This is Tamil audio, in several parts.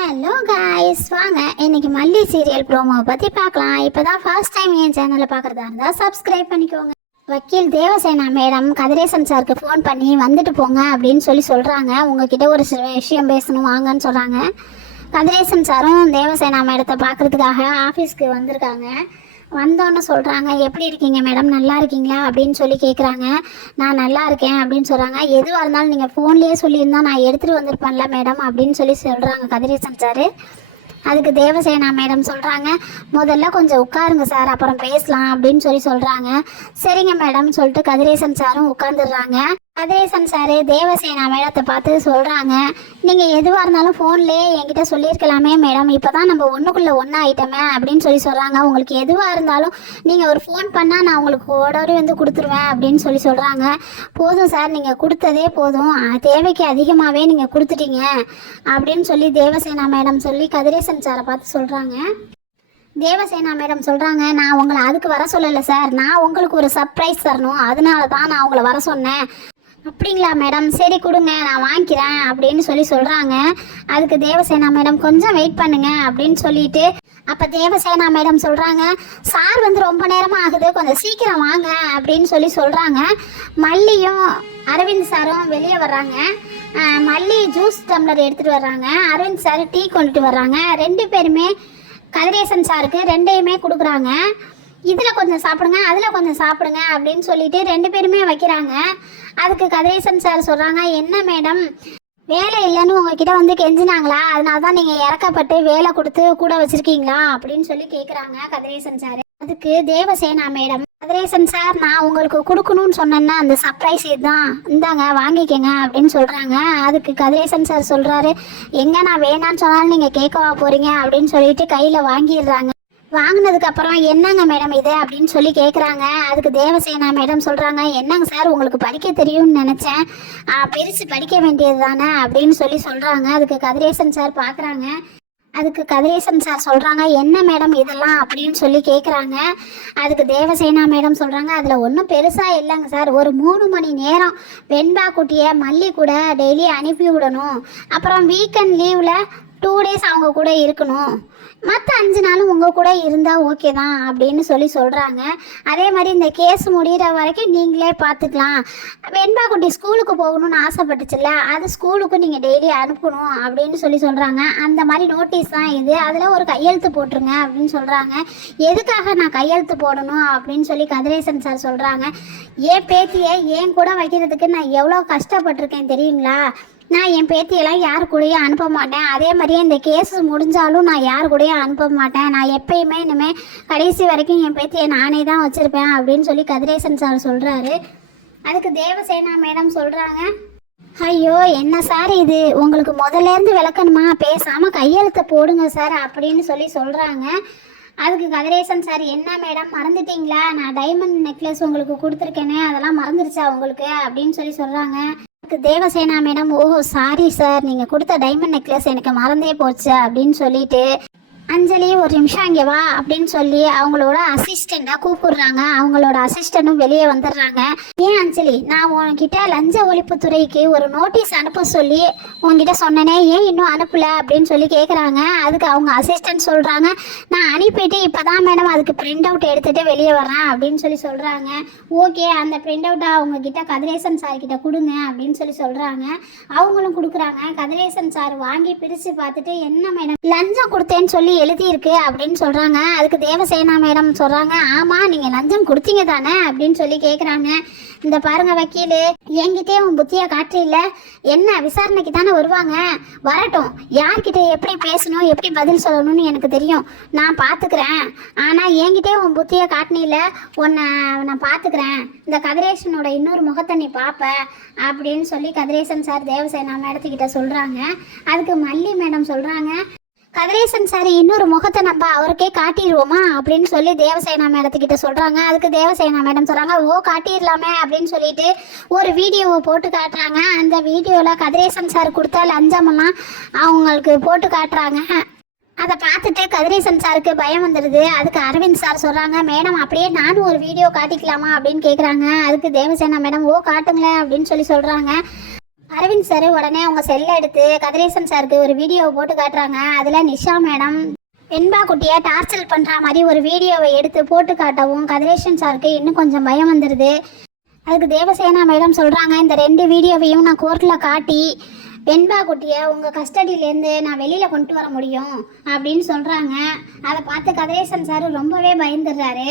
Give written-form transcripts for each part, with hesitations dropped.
ஹலோ காய்ஸ், வாங்க இன்னைக்கு மல்லி சீரியல் ப்ரோமோவை பற்றி பார்க்கலாம். இப்போ தான் ஃபர்ஸ்ட் டைம் என் சேனலை பார்க்குறதா இருந்தால் சப்ஸ்கிரைப் பண்ணிக்கோங்க. வக்கீல் தேவசேனா மேடம் கதிரேசன் சாருக்கு ஃபோன் பண்ணி வந்துட்டு போங்க அப்படின்னு சொல்கிறாங்க. உங்ககிட்ட ஒரு விஷயம் பேசணும் வாங்கன்னு சொல்கிறாங்க. கதிரேசன் சாரும் தேவசேனா மேடத்தை பார்க்குறதுக்காக ஆஃபீஸ்க்கு வந்திருக்காங்க. வந்தோன்னு சொல்கிறாங்க, எப்படி இருக்கீங்க மேடம், நல்லா இருக்கீங்களா அப்படின்னு சொல்லி கேட்குறாங்க. நான் நல்லா இருக்கேன் அப்படின்னு சொல்கிறாங்க. எதுவாக இருந்தாலும் நீங்கள் ஃபோன்லேயே சொல்லியிருந்தா நான் எடுத்துகிட்டு வந்திருப்பேன்ல மேடம் அப்படின்னு சொல்கிறாங்க கதிரேசன் சார். அதுக்கு தேவசேனா மேடம் சொல்கிறாங்க, முதல்ல கொஞ்சம் உட்காருங்க சார், அப்புறம் பேசலாம் அப்படின்னு சொல்கிறாங்க. சரிங்க மேடம் சொல்லிட்டு கதிரேசன் சாரும் உட்காந்துடுறாங்க. கதிரேசன் சார் தேவசேனா மேடத்தை பார்த்து சொல்கிறாங்க, நீங்கள் எதுவாக இருந்தாலும் ஃபோன்லேயே என்கிட்ட சொல்லியிருக்கலாமே மேடம், இப்போ தான் நம்ம ஒன்றுக்குள்ளே ஒன்றா ஆகிட்டோமே அப்படின்னு சொல்கிறாங்க. உங்களுக்கு எதுவாக இருந்தாலும் நீங்கள் ஒரு ஃபோன் பண்ணால் நான் உங்களுக்கு ஓடோடி வந்து கொடுத்துருவேன் அப்படின்னு சொல்கிறாங்க. போதும் சார், நீங்கள் கொடுத்ததே போதும், தேவைக்கு அதிகமாகவே நீங்கள் கொடுத்துட்டீங்க அப்படின்னு தேவசேனா மேடம் கதிரேசன் சாரை பார்த்து சொல்கிறாங்க. தேவசேனா மேடம் சொல்கிறாங்க, நான் உங்களை அதுக்கு வர சொல்லலை சார், நான் உங்களுக்கு ஒரு சர்ப்ரைஸ் தரணும், அதனால தான் நான் உங்களை வர சொன்னேன். அப்படிங்களா மேடம், சரி கொடுங்க நான் வாங்கிக்கிறேன் அப்படின்னு சொல்கிறாங்க. அதுக்கு தேவசேனா மேடம் கொஞ்சம் வெயிட் பண்ணுங்க அப்படின்னு சொல்லிட்டு அப்போ தேவசேனா மேடம் சொல்கிறாங்க, சார் வந்து ரொம்ப நேரமாக ஆகுது, கொஞ்சம் சீக்கிரம் வாங்க அப்படின்னு சொல்கிறாங்க. மல்லியும் அரவிந்த் சாரும் வெளியே வர்றாங்க. மல்லி ஜூஸ் டம்ளர் எடுத்துகிட்டு வர்றாங்க, அரவிந்த் சார் டீ கொண்டுட்டு வர்றாங்க. ரெண்டு பேருமே கதிரேசன் சாருக்கு ரெண்டையுமே கொடுக்குறாங்க. இதில் கொஞ்சம் சாப்பிடுங்க அதில் கொஞ்சம் சாப்பிடுங்க அப்படின்னு சொல்லிட்டு ரெண்டு பேருமே வைக்கிறாங்க. அதுக்கு கதிரேசன் சார் சொல்கிறாங்க, என்ன மேடம் வேலை இல்லைன்னு உங்ககிட்ட வந்து கெஞ்சினாங்களா, அதனால தான் நீங்கள் இறக்கப்பட்டு வேலை கொடுத்து கூட வச்சுருக்கீங்களா அப்படின்னு கேட்குறாங்க கதிரேசன் சார். அதுக்கு தேவசேனா மேடம், கதிரேசன் சார் நான் உங்களுக்கு கொடுக்கணும்னு சொன்னேன்னா அந்த சர்ப்ரைஸ் இதுதான், இந்தாங்க வாங்கிக்கங்க அப்படின்னு சொல்கிறாங்க. அதுக்கு கதிரேசன் சார் சொல்கிறாரு, எங்கே நான் வேணான்னு சொன்னாலும் நீங்கள் கேட்கவா போகிறீங்க அப்படின்னு சொல்லிட்டு கையில் வாங்கிடுறாங்க. வாங்கினதுக்கப்புறம் என்னங்க மேடம் இது அப்படின்னு கேட்குறாங்க. அதுக்கு தேவசேனா மேடம் சொல்கிறாங்க, என்னங்க சார் உங்களுக்கு படிக்க தெரியும்னு நினச்சேன், பிரித்து படிக்க வேண்டியது தானே அப்படின்னு சொல்கிறாங்க. அதுக்கு கதிரேசன் சார் பார்க்குறாங்க. அதுக்கு கதிரேசன் சார் சொல்கிறாங்க, என்ன மேடம் இதெல்லாம் அப்படின்னு கேட்குறாங்க. அதுக்கு தேவசேனா மேடம் சொல்கிறாங்க, அதில் ஒன்றும் பெருசாக இல்லைங்க சார், ஒரு 3 மணி நேரம் வெண்பா குட்டியை மல்லி கூட டெய்லி அனுப்பி விடணும், அப்புறம் வீக்கெண்ட் லீவில் 2 டேஸ் அவங்க கூட இருக்கணும், மற்ற 5 நாளும் உங்கள் கூட இருந்தால் ஓகே தான் அப்படின்னு சொல்கிறாங்க. அதே மாதிரி இந்த கேஸ் முடிகிற வரைக்கும் நீங்களே பார்த்துக்கலாம், வெண்பா குட்டி ஸ்கூலுக்கு போகணும்னு ஆசைப்பட்டுச்சுல்ல, அது ஸ்கூலுக்கு நீங்கள் டெய்லி அனுப்பணும் அப்படின்னு சொல்கிறாங்க. அந்த மாதிரி நோட்டீஸ் தான் இது, அதில் ஒரு கையெழுத்து போட்டுருங்க அப்படின்னு சொல்கிறாங்க. எதுக்காக நான் கையெழுத்து போடணும் அப்படின்னு கதிரேசன் சார் சொல்கிறாங்க, என் பேத்தியை என் கூட வைக்கிறதுக்கு நான் எவ்வளோ கஷ்டப்பட்டிருக்கேன் தெரியுங்களா, நான் என் பேத்தியெல்லாம் யார் கூடயும் அனுப்ப மாட்டேன், அதே மாதிரியே இந்த கேஸ் முடிஞ்சாலும் நான் யார் கூடயும் அனுப்ப மாட்டேன், நான் எப்பயுமே இனிமேல் கடைசி வரைக்கும் என் பேத்தியை நானே தான் வச்சுருப்பேன் அப்படின்னு கதிரேசன் சார் சொல்கிறாரு. அதுக்கு தேவசேனா மேடம் சொல்கிறாங்க, ஐயோ என்ன சார் இது, உங்களுக்கு முதல்லேருந்து விளக்கணுமா, பேசாமல் கையெழுத்தை போடுங்க சார் அப்படின்னு சொல்கிறாங்க. அதுக்கு கதிரேசன் சார், என்ன மேடம் மறந்துட்டீங்களா, நான் டைமண்ட் நெக்லஸ் உங்களுக்கு கொடுத்துருக்கேனே அதெல்லாம் மறந்துருச்சா உங்களுக்கு அப்படின்னு சொல்கிறாங்க. தேவசேனா மேடம், ஓஹோ சாரி சார், நீங்கள் கொடுத்த டைமண்ட் நெக்லஸ் எனக்கு மறந்தே போச்சு அப்படின்னு சொல்லிட்டு, அஞ்சலி ஒரு நிமிஷம் இங்கே வா அப்படின்னு அவங்களோட அசிஸ்டண்ட்டாக கூப்பிடுறாங்க. அவங்களோட அசிஸ்டண்ட்டும் வெளியே வந்துடுறாங்க. ஏன் அஞ்சலி, நான் உன்கிட்ட லஞ்ச ஒழிப்புத்துறைக்கு ஒரு நோட்டீஸ் அனுப்ப சொல்லி உங்ககிட்ட சொன்னனே, ஏன் இன்னும் அனுப்பலை அப்படின்னு கேட்குறாங்க. அதுக்கு அவங்க அசிஸ்டன்ட் சொல்கிறாங்க, நான் அனுப்பிட்டு இப்போ தான் மேடம் அதுக்கு பிரிண்ட் அவுட் எடுத்துகிட்டு வெளியே வர்றேன் அப்படின்னு சொல்கிறாங்க. ஓகே, அந்த பிரிண்ட் அவுட்டை அவங்கக்கிட்ட கதிரேசன் சார் கிட்ட கொடுங்க அப்படின்னு சொல்கிறாங்க. அவங்களும் கொடுக்குறாங்க. கதிரேசன் சார் வாங்கி பிரித்து பார்த்துட்டு, என்ன மேடம் லஞ்சம் கொடுத்தேன்னு எழுதியிருக்கு அப்படின்னு சொல்கிறாங்க. அதுக்கு தேவசேனா மேடம் சொல்கிறாங்க, ஆமாம் நீங்கள் லஞ்சம் கொடுத்தீங்க தானே அப்படின்னு கேட்குறாங்க. இந்த பாருங்க வக்கீல், என்கிட்டே உன் புத்தியை காட்டில, என்ன விசாரணைக்கு தானே வருவாங்க, வரட்டும், யார்கிட்ட எப்படி பேசணும் எப்படி பதில் சொல்லணும்னு எனக்கு தெரியும், நான் பார்த்துக்கிறேன், ஆனால் என்கிட்டே உன் புத்தியை காட்டினில, உன்னை நான் பார்த்துக்கிறேன், இந்த கதிரேசனோட இன்னொரு முகத்தை நீ பார்ப்ப அப்படின்னு கதிரேசன் சார் தேவசேனா மேடத்துக்கிட்ட சொல்கிறாங்க. அதுக்கு மல்லி மேடம் சொல்கிறாங்க, கதிரேசன் சார் இன்னொரு முகத்தை நம்ம அவருக்கே காட்டிடுவோமா அப்படின்னு தேவசேனா மேடத்துக்கிட்ட சொல்கிறாங்க. அதுக்கு தேவசேனா மேடம் சொல்கிறாங்க, ஓ காட்டிடலாமே அப்படின்னு சொல்லிட்டு ஒரு வீடியோவை போட்டு காட்டுறாங்க. அந்த வீடியோவில் கதிரேசன் சார் கொடுத்த லஞ்சமெல்லாம் அவங்களுக்கு போட்டு காட்டுறாங்க. அதை பார்த்துட்டு கதிரேசன் சாருக்கு பயம் வந்துடுது. அதுக்கு அரவிந்த் சார் சொல்கிறாங்க, மேடம் அப்படியே நானும் ஒரு வீடியோ காட்டிக்கலாமா அப்படின்னு கேட்குறாங்க. அதுக்கு தேவசேனா மேடம், ஓ காட்டுங்களேன் அப்படின்னு சொல்கிறாங்க. அரவிந்த் சார் உடனே அவங்க செல்லை எடுத்து கதிரேசன் சாருக்கு ஒரு வீடியோவை போட்டு காட்டுறாங்க. அதில் நிஷா மேடம் வெண்பா குட்டியை டார்ச்சர் பண்ணுற மாதிரி ஒரு வீடியோவை எடுத்து போட்டு காட்டவும் கதிரேசன் சாருக்கு இன்னும் கொஞ்சம் பயம் வந்துடுது. அதுக்கு தேவசேனா மேடம் சொல்கிறாங்க, இந்த 2 வீடியோவையும் நான் கோர்ட்டில் காட்டி வெண்பா குட்டியை உங்கள் கஸ்டடியிலேருந்து நான் வெளியில் கொண்டு வர முடியும் அப்படின்னு சொல்கிறாங்க. அதை பார்த்து கதிரேசன் சார் ரொம்பவே பயந்துடுறாரு.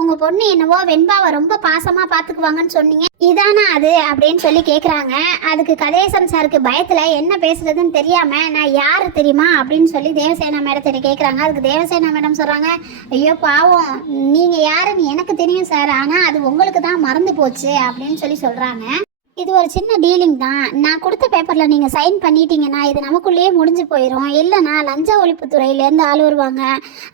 உங்கள் பொண்ணு என்னவோ வெண்பாவை ரொம்ப பாசமாக பார்த்துக்குவாங்கன்னு சொன்னீங்க, இதானா அது அப்படின்னு சொல்லி கேட்குறாங்க. அதுக்கு கதிரேசன் சாருக்கு பயத்தில் என்ன பேசுறதுன்னு தெரியாமல் நான் யார் தெரியுமா அப்படின்னு சொல்லி தேவசேனா மேடத்திட்ட கேட்குறாங்க. அதுக்கு தேவசேனா மேடம் சொல்கிறாங்க, ஐயோ பாவம், நீங்கள் யாருன்னு எனக்கு தெரியும் சார், ஆனால் அது உங்களுக்கு தான் மறந்து போச்சு அப்படின்னு சொல்லி சொல்கிறாங்க. இது ஒரு சின்ன டீலிங் தான். நான் கொடுத்த பேப்பரில் நீங்கள் சைன் பண்ணிட்டீங்கன்னா இது நமக்குள்ளேயே முடிஞ்சு போயிடும். இல்லைனா லஞ்ச ஒழிப்புத்துறையிலேருந்து ஆள் வருவாங்க,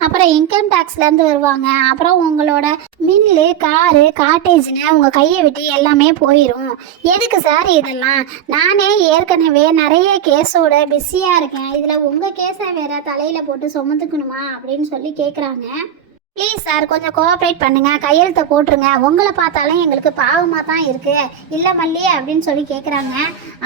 அப்புறம் இன்கம் டேக்ஸ்லேருந்து வருவாங்க, அப்புறம் உங்களோட மில்லு காரு காட்டேஜ்னு உங்கள் கையை விட்டு எல்லாமே போயிடும். எதுக்கு சார் இதெல்லாம்? நானே ஏற்கனவே நிறைய கேஸோட பிஸியாக இருக்கேன், இதில் உங்கள் கேஸை வேற தலையில் போட்டு சுமந்துக்கணுமா அப்படின்னு சொல்லி கேட்குறாங்க. ப்ளீஸ் சார், கொஞ்சம் கோஆப்ரேட் பண்ணுங்கள், கையெழுத்தை போட்டுருங்க. உங்களை பார்த்தாலும் எங்களுக்கு பாவமாக தான் இருக்குது இல்லை மல்லி அப்படின்னு சொல்லி கேட்குறாங்க.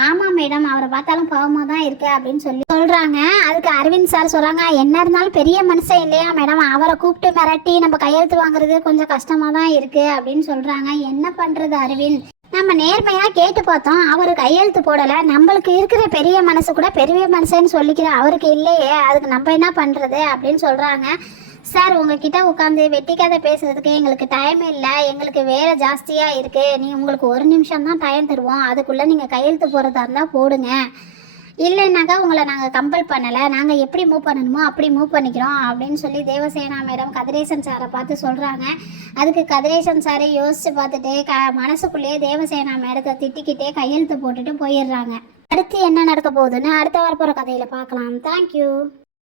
ஆமாம் மேடம், அவரை பார்த்தாலும் பாவமாக தான் இருக்குது அப்படின்னு சொல்லி சொல்கிறாங்க. அதுக்கு அரவிந்த் சார் சொல்கிறாங்க, என்ன இருந்தாலும் பெரிய மனுஷன் இல்லையா மேடம், அவரை கூப்பிட்டு மிரட்டி நம்ம கையெழுத்து வாங்குறது கொஞ்சம் கஷ்டமாக தான் இருக்குது அப்படின்னு சொல்கிறாங்க. என்ன பண்ணுறது அரவிந்த், நம்ம நேர்மையாக கேட்டு பார்த்தோம், அவர் கையெழுத்து போடலை. நம்மளுக்கு இருக்கிற பெரிய மனசு கூட பெரிய மனுஷன்னு சொல்லிக்கிற அவருக்கு இல்லையே, அதுக்கு நம்ம என்ன பண்ணுறது அப்படின்னு சொல்கிறாங்க. சார், உங்ககிட்ட உட்காந்து வெட்டி கதை பேசுறதுக்கு எங்களுக்கு டைம் இல்லை, எங்களுக்கு வேலை ஜாஸ்தியாக இருக்குது. உங்களுக்கு 1 நிமிஷம் தான் டைம் தருவோம், அதுக்குள்ளே நீங்கள் கையெழுத்து போகிறதா இருந்தால் போடுங்க, இல்லைன்னாக்கா உங்களை நாங்கள் கம்பல் பண்ணலை, நாங்கள் எப்படி மூவ் பண்ணணுமோ அப்படி மூவ் பண்ணிக்கிறோம் அப்படின்னு சொல்லி தேவசேனா மேடம் கதிரேசன் சாரை பார்த்து சொல்கிறாங்க. அதுக்கு கதிரேசன் சாரை யோசித்து பார்த்துட்டு மனசுக்குள்ளேயே தேவசேனா மேடத்தை திட்டிக்கிட்டே கையெழுத்து போட்டுட்டு போயிடுறாங்க. அடுத்து என்ன நடக்க போகுதுன்னு அடுத்த வரப்போகிற கதையில் பார்க்கலாம். தேங்க்யூ.